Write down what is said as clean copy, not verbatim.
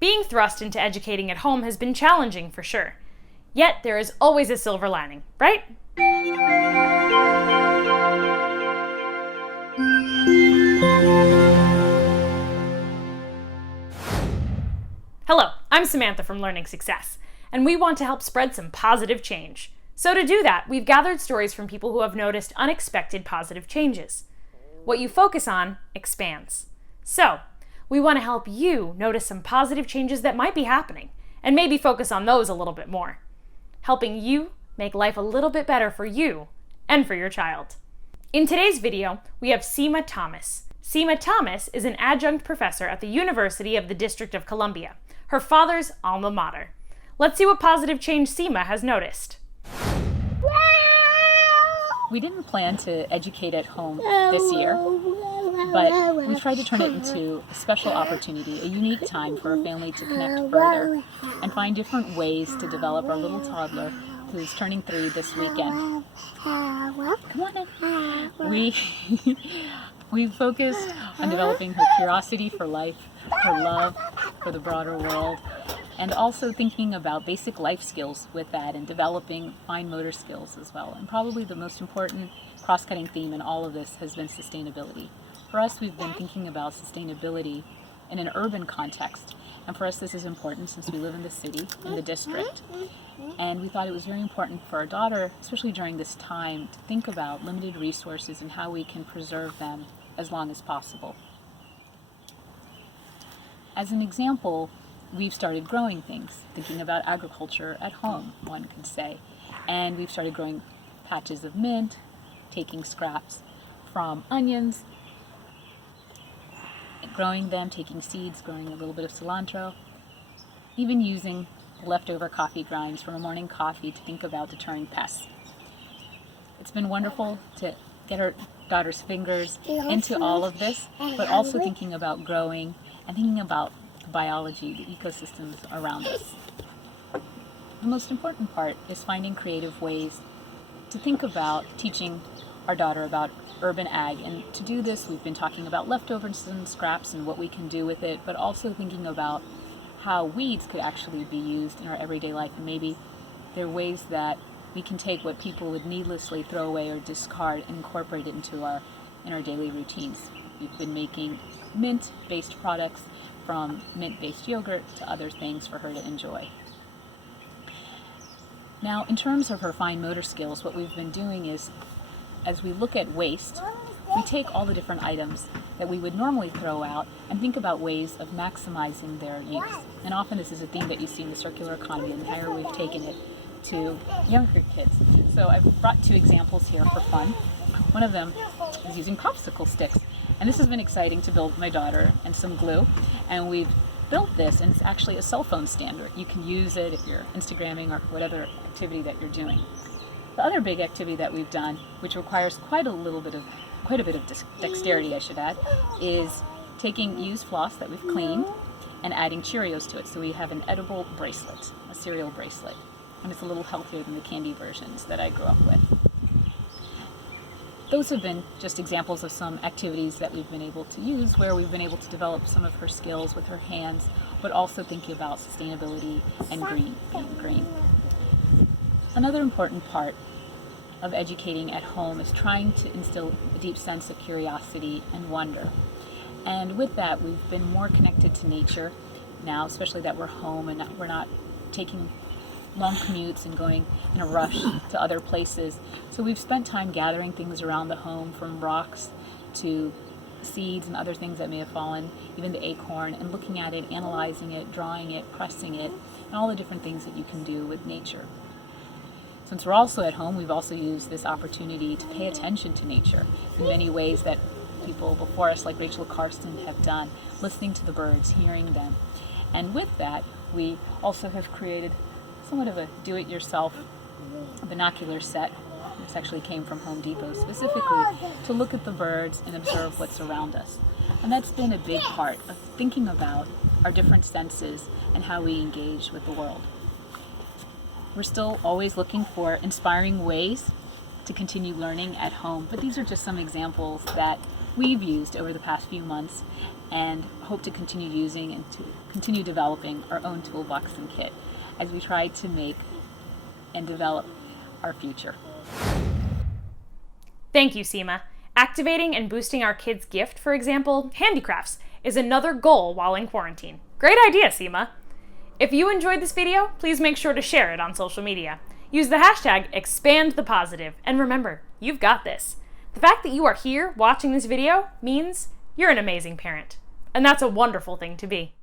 Being thrust into educating at home has been challenging for sure. Yet there is always a silver lining, right? Hello, I'm Samantha from Learning Success, and we want to help spread some positive change. So to do that, we've gathered stories from people who have noticed unexpected positive changes. What you focus on expands. So, we want to help you notice some positive changes that might be happening, and maybe focus on those a little bit more, helping you make life a little bit better for you and for your child. In today's video, we have Seema Thomas. Seema Thomas is an adjunct professor at the University of the District of Columbia, her father's alma mater. Let's see what positive change Seema has noticed. We didn't plan to educate at home this year, but we tried to turn it into a special opportunity, a unique time for a family to connect further and find different ways to develop our little toddler who's turning 3 this weekend. Come on in. We focused on developing her curiosity for life, her love for the broader world, and also thinking about basic life skills with that and developing fine motor skills as well. And probably the most important cross-cutting theme in all of this has been sustainability. For us, we've been thinking about sustainability in an urban context. And for us, this is important since we live in the city, in the district. And we thought it was very important for our daughter, especially during this time, to think about limited resources and how we can preserve them as long as possible. As an example, we've started growing things, thinking about agriculture at home, one could say. And we've started growing patches of mint, taking scraps from onions, growing them, taking seeds, growing a little bit of cilantro, even using leftover coffee grinds from a morning coffee to think about deterring pests. It's been wonderful to get our daughter's fingers into all of this, but also thinking about growing and thinking about the biology, the ecosystems around us. The most important part is finding creative ways to think about teaching our daughter about urban ag. And to do this, we've been talking about leftovers and scraps and what we can do with it, but also thinking about how weeds could actually be used in our everyday life. And maybe there are ways that we can take what people would needlessly throw away or discard and incorporate it into our daily routines. We've been making mint-based products, from mint-based yogurt to other things for her to enjoy. Now, in terms of her fine motor skills, what we've been doing is, as we look at waste, we take all the different items that we would normally throw out and think about ways of maximizing their use. And often this is a theme that you see in the circular economy and how we've taken it to younger kids. So I've brought 2 examples here for fun. One of them is using popsicle sticks. And this has been exciting to build with my daughter and some glue. And we've built this, and it's actually a cell phone stand. You can use it if you're Instagramming or whatever activity that you're doing. The other big activity that we've done, which requires quite a bit of dexterity, I should add, is taking used floss that we've cleaned and adding Cheerios to it. So we have an edible bracelet, a cereal bracelet. And it's a little healthier than the candy versions that I grew up with. Those have been just examples of some activities that we've been able to use where we've been able to develop some of her skills with her hands, but also thinking about sustainability and being green. Another important part of educating at home is trying to instill a deep sense of curiosity and wonder. And with that, we've been more connected to nature now, especially that we're home and we're not taking long commutes and going in a rush to other places. So we've spent time gathering things around the home, from rocks to seeds and other things that may have fallen, even the acorn, and looking at it, analyzing it, drawing it, pressing it, and all the different things that you can do with nature. Since we're also at home, we've also used this opportunity to pay attention to nature in many ways that people before us, like Rachel Carson, have done, listening to the birds, hearing them. And with that, we also have created somewhat of a do-it-yourself binocular set. This actually came from Home Depot specifically to look at the birds and observe what's around us. And that's been a big part of thinking about our different senses and how we engage with the world. We're still always looking for inspiring ways to continue learning at home, but these are just some examples that we've used over the past few months and hope to continue using and to continue developing our own toolbox and kit as we try to make and develop our future. Thank you, Seema. Activating and boosting our kids' gift, for example, handicrafts, is another goal while in quarantine. Great idea, Seema! If you enjoyed this video, please make sure to share it on social media. Use the hashtag #ExpandThePositive, and remember, you've got this. The fact that you are here watching this video means you're an amazing parent, and that's a wonderful thing to be.